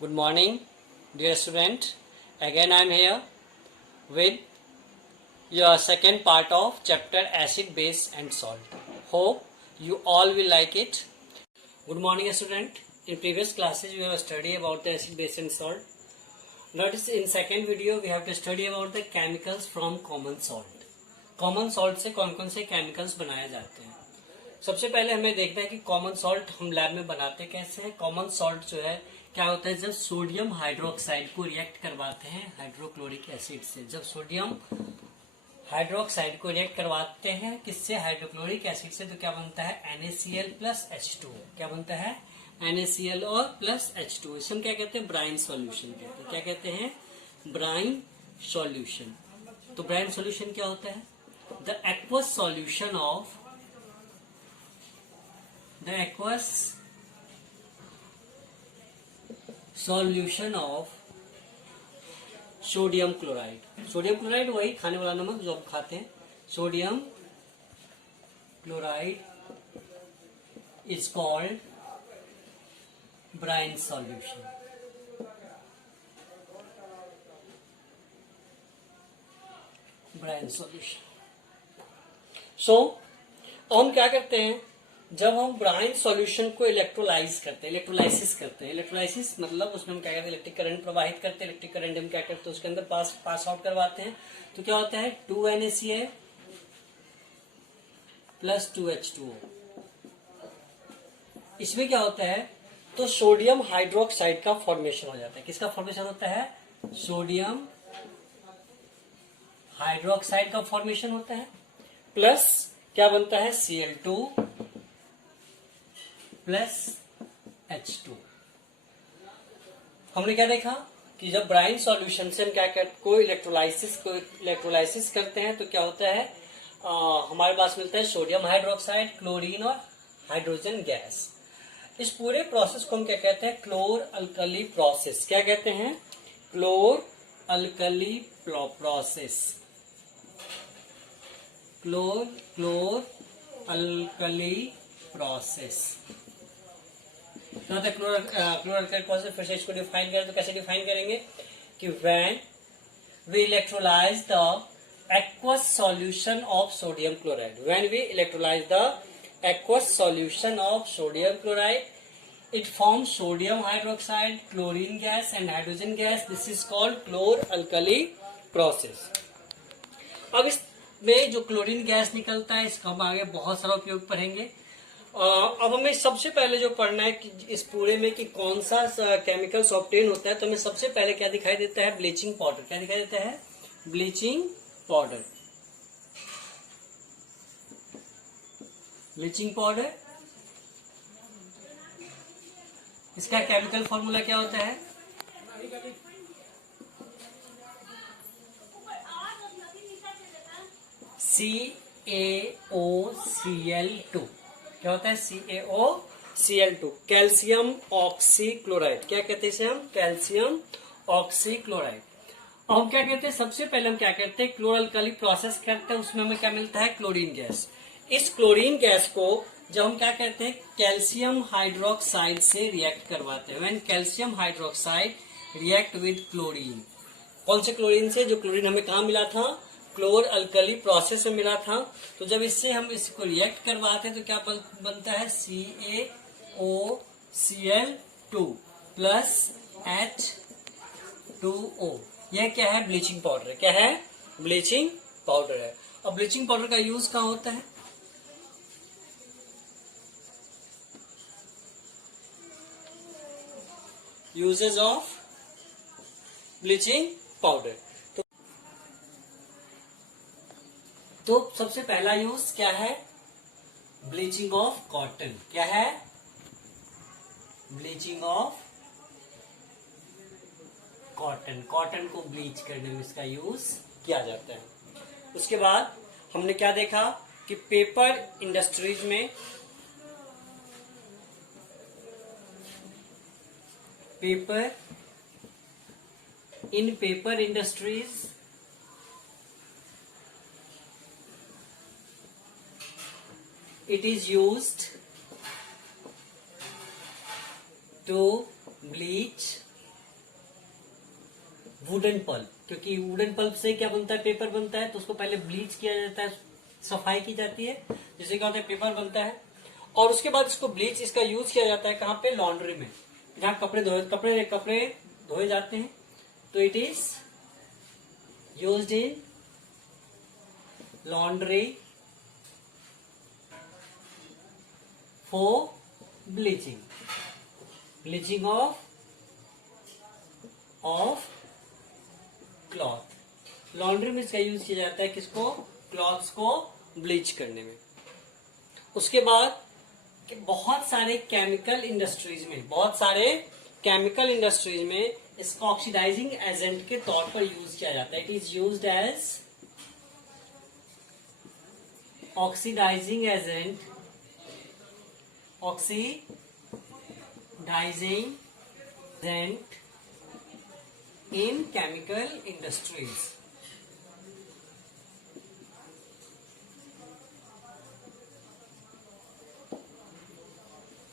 Good morning, dear student. Again I am here with your second part of chapter acid, base and salt. Hope you all will like it. Good morning, student. In previous classes we have studied about the acid, base and salt. Notice in second video we have to study about the chemicals from common salt. Common salt से कौन कौन से chemicals बनाए जाते हैं। सबसे पहले हमें देखना है कि कॉमन सॉल्ट हम लैब में बनाते कैसे हैं। कॉमन सॉल्ट जो है क्या होता है, जब सोडियम हाइड्रोक्साइड को रिएक्ट करवाते हैं हाइड्रोक्लोरिक एसिड से, जब सोडियम हाइड्रोक्साइड को रिएक्ट करवाते हैं किससे, हाइड्रोक्लोरिक एसिड से, तो क्या बनता है NaCl प्लस H2O। क्या बनता है, NaCl और प्लस H2O। इसे हम क्या कहते हैं, ब्राइन सॉल्यूशन कहते हैं। क्या कहते हैं, ब्राइन सॉल्यूशन। तो ब्राइन सॉल्यूशन क्या होता है, the aqueous solution of sodium chloride. Sodium chloride वही खाने वाला नमक जो हम खाते हैं। Sodium chloride is called brine solution. Brine solution. So हम क्या करते हैं, जब हम ब्राइन सॉल्यूशन को इलेक्ट्रोलाइज करते हैं, इलेक्ट्रोलाइसिस करते हैं। इलेक्ट्रोलाइसिस मतलब उसमें हम क्या करते हैं, इलेक्ट्रिक करंट प्रवाहित करते हैं। इलेक्ट्रिक करंट हम क्या करते हैं, उसके अंदर पास आउट करवाते हैं। तो क्या होता है, 2NaCl प्लस 2H2O। इसमें क्या होता है, तो सोडियम हाइड्रोक्साइड का फॉर्मेशन हो जाता है। किसका फॉर्मेशन होता है, सोडियम हाइड्रोक्साइड का फॉर्मेशन होता है। प्लस क्या बनता है, Cl2 प्लस H2। हमने क्या देखा कि जब ब्राइन सॉल्यूशन से हम क्या करते इलेक्ट्रोलाइसिस करते हैं तो क्या होता है, हमारे पास मिलता है सोडियम हाइड्रोक्साइड, क्लोरीन और हाइड्रोजन गैस। इस पूरे प्रोसेस को हम क्या कहते हैं, क्लोर अल्कली प्रोसेस। क्या कहते हैं, क्लोर alkali process. क्लोर alkali process. क्लोर alkali process, फिर से इसको डिफाइन करें तो कैसे डिफाइन करेंगे कि when we electrolyze the aqueous solution of sodium chloride, when we electrolyze the aqueous solution of sodium chloride, it forms sodium hydroxide, chlorine gas and hydrogen gas. This is called chlor-alkali process. अब इसमें जो chlorine gas निकलता है इसका हम आगे बहुत सारा उपयोग पढ़ेंगे। अब हमें सबसे पहले जो पढ़ना है कि इस पूरे में कि कौन सा केमिकल्स ऑब्टेन होता है, तो हमें सबसे पहले क्या दिखाई देता है, ब्लीचिंग पाउडर। क्या दिखाई देता है, ब्लीचिंग पाउडर। ब्लीचिंग पाउडर, इसका केमिकल फॉर्मूला क्या होता है, CaOCl2। क्या होता है, CaOCl2, कैल्शियम ऑक्सीक्लोराइड। क्या कहते हैं इसे हम, कैल्शियम ऑक्सीक्लोराइड। अब हम क्या कहते हैं, सबसे पहले हम क्या करते हैं, क्लोर अल्कली प्रोसेस करते हैं। उसमें हमें क्या मिलता है, क्लोरीन गैस। इस क्लोरीन गैस को जब हम क्या करते हैं, कैल्शियम हाइड्रोक्साइड से रिएक्ट करवाते हैं। When calcium hydroxide react with chlorine, कौन से क्लोरीन से, जो क्लोरीन हमें कहाँ मिला था, क्लोर अल्कली प्रोसेस में मिला था। तो जब इससे हम इसको रिएक्ट करवाते हैं तो क्या बनता है, CaOCl2 प्लस H2O। यह क्या है, ब्लीचिंग पाउडर। क्या है, ब्लीचिंग पाउडर है। अब ब्लीचिंग पाउडर का यूज कहाँ होता है, यूजेस ऑफ ब्लीचिंग पाउडर। तो सबसे पहला यूज क्या है, ब्लीचिंग ऑफ कॉटन। क्या है, ब्लीचिंग ऑफ कॉटन। कॉटन को ब्लीच करने में इसका यूज किया जाता है। उसके बाद हमने क्या देखा कि पेपर इंडस्ट्रीज में, paper industries it is used to bleach wooden pulp, क्योंकि वुडन पल्प से क्या बनता है, पेपर बनता है, तो उसको पहले ब्लीच किया जाता है, सफाई की जाती है, जिससे क्या होता है, पेपर बनता है। और उसके बाद इसको ब्लीच, इसका यूज किया जाता है कहाँ पे, लॉन्ड्री में, जहाँ कपड़े धोए जाते हैं। तो it is used in laundry for bleaching of cloth. Laundry में इसका यूज किया जाता है किसको, क्लॉथ्स को ब्लीच करने में। उसके बाद बहुत सारे केमिकल इंडस्ट्रीज में इसको ऑक्सीडाइजिंग एजेंट के तौर पर यूज किया जाता है। It is used as oxidizing agent in chemical industries.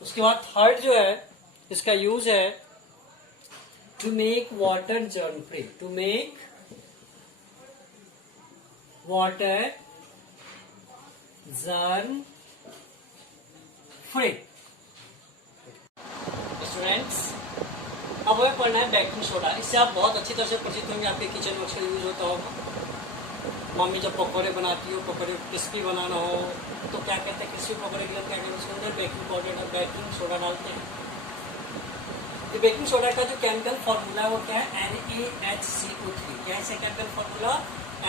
उसके बाद थर्ड जो है इसका यूज है to make water germ free, students, अब हमें पढ़ना है बेकिंग सोडा। इससे आप बहुत अच्छी तरह से परिचित होंगे, आपके किचन में उसका यूज होता होगा। मम्मी जब पकौड़े बनाती हो, पकौड़े क्रिस्पी बनाना हो, तो क्या कहते हैं, क्रिस्पी पकौड़े के लिए क्या कहते हैं, उसके अंदर बेकिंग पाउडर और बेकिंग सोडा डालते हैं। तो बेकिंग सोडा का जो केमिकल फॉर्मूला है वो क्या है, NaHCO3। क्या है इसका केमिकल फॉर्मूला,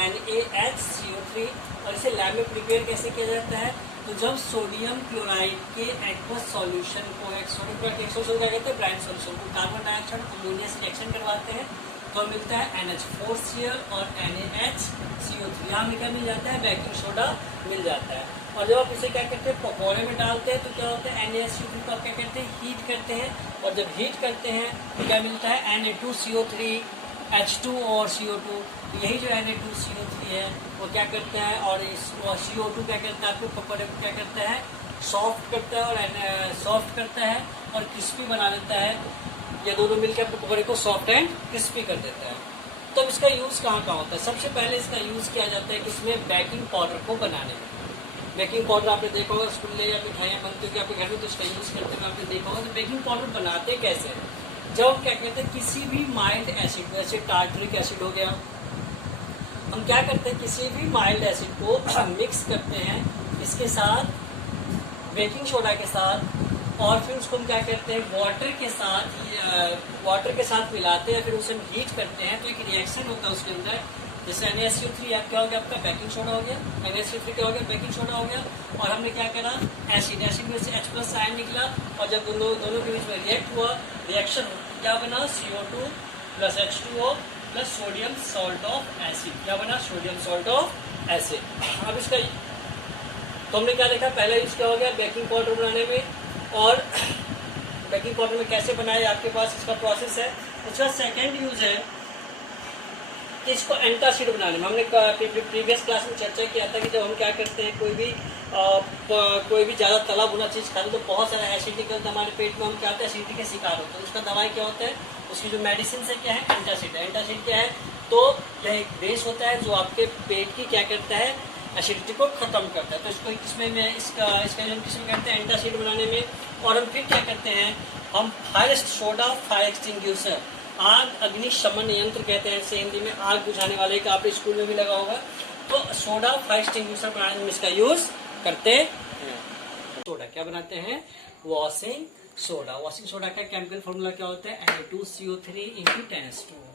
NaHCO3। और इसे लैब में प्रिपेयर कैसे किया जाता है, तो जब सोडियम क्लोराइड के एक्वस सॉल्यूशन को, क्या कहते हैं, ब्राइन सॉल्यूशन को कार्बन डाइऑक्साइड अमोनिया से रिएक्शन करवाते हैं, तो मिलता है NH4Cl और NaHCO3। यहाँ में क्या मिल जाता है, बेकिंग सोडा मिल जाता है। और जब आप इसे क्या करते हैं, पकौड़े में डालते हैं, तो क्या होता है, NaHCO3 को आप क्या करते हैं, हीट करते हैं। और जब हीट करते हैं तो क्या मिलता है, Na2CO3, H2 और CO2। यही जो Na2CO3 है वो क्या करता है, और इस CO2 क्या करता है, आपको पकौड़े को क्या करता है, सॉफ्ट करता है और क्रिस्पी बना देता है। ये दोनों मिलकर आपके पकौड़े को सॉफ्ट एंड क्रिस्पी कर देता है। तो इसका यूज कहाँ होता है, सबसे पहले इसका यूज किया जाता है किसमें, बेकिंग पाउडर को बनाने में। बेकिंग पाउडर आपने देखा होगा, स्कूल में या मिठाइयाँ बनती होगी आपके घर में, तो इसका यूज करते हुए आपने देखा होगा। तो बेकिंग पाउडर बनाते कैसे, जब क्या कहते हैं, किसी भी माइल्ड एसिड, जैसे टार्टरिक एसिड हो गया, हम क्या करते हैं, किसी भी माइल्ड एसिड को मिक्स करते हैं इसके साथ, बेकिंग सोडा के साथ, और फिर उसको हम क्या करते हैं, वाटर के साथ मिलाते हैं, फिर उसे हम हीट करते हैं। तो एक रिएक्शन होता है उसके अंदर, जैसे NaCO3 क्या हो गया, आपका बेकिंग सोडा हो गया, NaCO3 क्या हो गया, बेकिंग सोडा हो गया। और हमने क्या करा, एसिड में से H+ आयन निकला, और जब दोनों के बीच में रिएक्ट हुआ, रिएक्शन क्या बना, CO2 + H2O + sodium salt of acid. क्या बना, सोडियम सॉल्ट ऑफ एसिड। अब इसका तो हमने क्या देखा, पहला यूज क्या हो गया, बेकिंग पाउडर बनाने में। और बेकिंग पाउडर में कैसे बनाए, आपके पास इसका प्रोसेस है। उसका सेकेंड यूज है कि इसको एंटासिड बनाने में। हमने प्रीवियस क्लास में चर्चा किया था कि जब हम क्या करते हैं, कोई भी ज़्यादा तला भुना चीज़ खाते तो बहुत सारा एसिड निकलता है हमारे पेट में, हम क्या होता है, एसिडिटी के शिकार होते हैं। उसका दवाई क्या होता है, उसकी जो मेडिसिन है क्या है, एंटासिड है। एंटासिड क्या है, तो यह एक बेस होता है जो आपके पेट की क्या करता है, एसिडिटी को खत्म करता है। तो इसको इसमें इसका हम किसमें करते हैं, एंटासिड बनाने में। और हम फिर क्या करते हैं, हम फायर एक्सटिंग्विशर, आग अग्निशमन यंत्र कहते हैं इसे हिंदी में, आग बुझाने वाले का आपके स्कूल में भी लगा होगा। तो सोडा फायर एक्सटिंग्विशर बनाने में इसका यूज करते हैं। सोडा क्या बनाते हैं, वॉशिंग सोडा का केमिकल फॉर्मूला क्या होता है, Na2CO3 × 10H2O।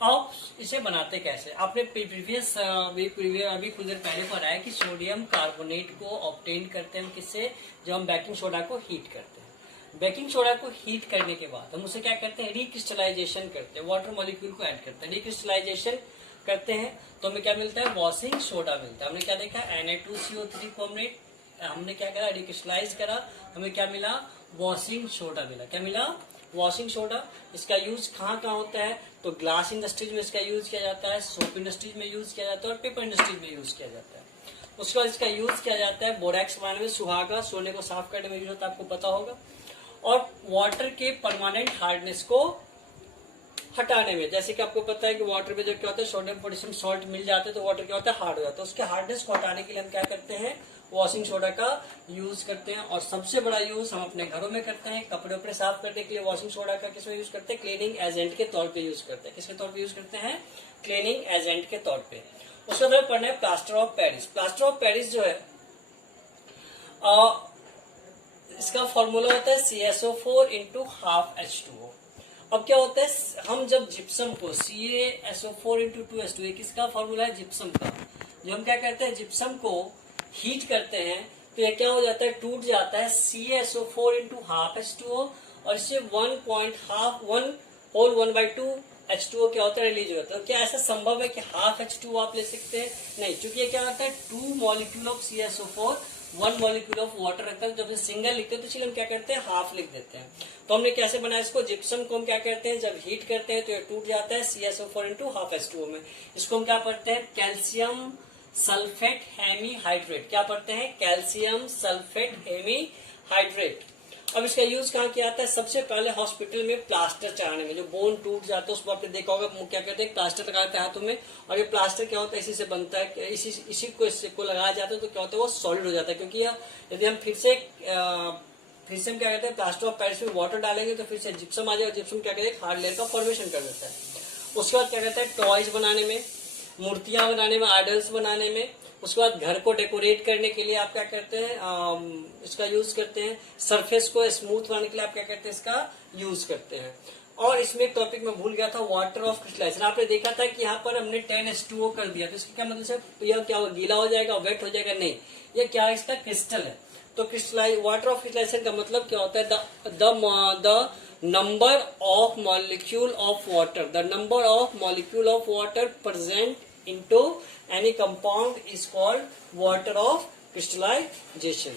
अब इसे बनाते कैसे, आपने अभी कुछ देर पहले पढ़ा है कि सोडियम कार्बोनेट को ऑब्टेन करते हैं हम किससे, जब हम बेकिंग सोडा को हीट करते हैं। बेकिंग सोडा को हीट करने के बाद हम उसे क्या करते हैं, रिक्रिस्टलाइजेशन करते हैं, वाटर मॉलिक्यूल को ऐड करते हैं, रिक्रिस्टलाइजेशन करते हैं, तो हमें क्या मिलता है, वॉशिंग सोडा मिलता है। हमने क्या देखा, Na2CO3 को हमने क्या करा, रिक्रिस्टलाइज करा, हमें क्या मिला, वॉशिंग सोडा मिला। क्या मिला, वॉशिंग सोडा। इसका यूज कहाँ होता है, तो ग्लास इंडस्ट्रीज में इसका यूज किया जाता है, सोप इंडस्ट्रीज में यूज किया जाता है, और पेपर इंडस्ट्रीज में यूज किया जाता है। उसके बाद इसका यूज किया जाता है बोरैक्स बनाने में, सुहागा सोने को साफ करने में यूज होता है, आपको पता होगा। और वाटर के परमानेंट हार्डनेस को हटाने में। जैसे कि आपको पता है कि वाटर में जो क्या होता है, सोडियम पोटेशियम सॉल्ट मिल जाते हैं तो वाटर क्या होता है, हार्ड हो जाता है। उसके हार्डनेस को हटाने के लिए हम क्या करते हैं, वॉशिंग सोडा का यूज करते हैं। और सबसे बड़ा यूज हम अपने घरों में करते हैं, कपड़े उपड़े साफ करने के लिए वॉशिंग सोडा का किसमें यूज करते हैं, क्लीनिंग एजेंट के तौर पे यूज करते हैं। किसके तौर पे यूज करते हैं, क्लीनिंग एजेंट के तौर पे। उसके बाद पढ़ना है plaster of Paris. Plaster of Paris जो है इसका फॉर्मूला होता है CaSO4 इंटू हाफ H2O। अब क्या होता है, हम जब जिप्सम को CaSO4 इंटू 2H2, ये किसका फॉर्मूला है, जिप्सम का। जो हम क्या करते हैं, जिप्सम को हीट करते हैं तो ये क्या हो जाता है, टूट जाता है CaSO4 इंटू हाफ H2O, और इससे 1/2 H2O क्या होता है, रिलीज होता है। क्या ऐसा संभव है कि हाफ H2O आप ले सकते हैं, नहीं, क्योंकि ये क्या होता है 2 molecule of CaSO4 1 molecule of water रखता है। जब सिंगल लिखते हैं तो इसलिए हम क्या करते हैं, हाफ लिख देते हैं। तो हमने कैसे बनाया इसको, जिप्सम को हम क्या करते हैं, जब हीट करते हैं तो ये टूट जाता है CaSO4 इंटू हाफ H2O में। इसको हम क्या पढ़ते हैं, कैल्शियम सल्फेट हेमीहाइड्रेट। क्या पढ़ते हैं, कैल्शियम सल्फेट हेमीहाइड्रेट। अब इसका यूज कहाँ किया जाता है, सबसे पहले हॉस्पिटल में प्लास्टर चढ़ाने में। जो बोन टूट जाता है उसको आपने देखा होगा, क्या कहते हैं, प्लास्टर लगाते हैं हाथों में। और ये प्लास्टर क्या होता है, इसी से बनता है, इसी को लगाया जाता है तो क्या होता है, वो सॉलिड हो जाता है। क्योंकि यदि हम फिर से हम क्या कहते हैं, प्लास्टर ऑफ पेरिस में वाटर डालेंगे तो फिर से जिप्सम आ जाएगा। जिप्सम क्या कहते हैं, हार्ड लेयर का फॉर्मेशन कर देता है। उसके बाद क्या कहता है, टॉयज बनाने में, मूर्तियां बनाने में, आइडल्स बनाने में। उसके बाद घर को डेकोरेट करने के लिए आप क्या करते हैं, इसका यूज करते हैं। सरफेस को स्मूथ बनाने के लिए आप क्या करते हैं, इसका यूज करते हैं। और इसमें एक टॉपिक में भूल गया था, वाटर ऑफ क्रिस्टलाइजेशन। आपने देखा था कि यहाँ पर हमने 10H2O कर दिया, तो इसका क्या मतलब है, यह क्या गीला हो जाएगा, वेट हो जाएगा, नहीं, यह क्या, इसका क्रिस्टल है। तो वाटर ऑफ क्रिस्टलाइजेशन का मतलब क्या होता है, the number of molecule of water, the number of molecule of water present into any compound is called water of crystallization.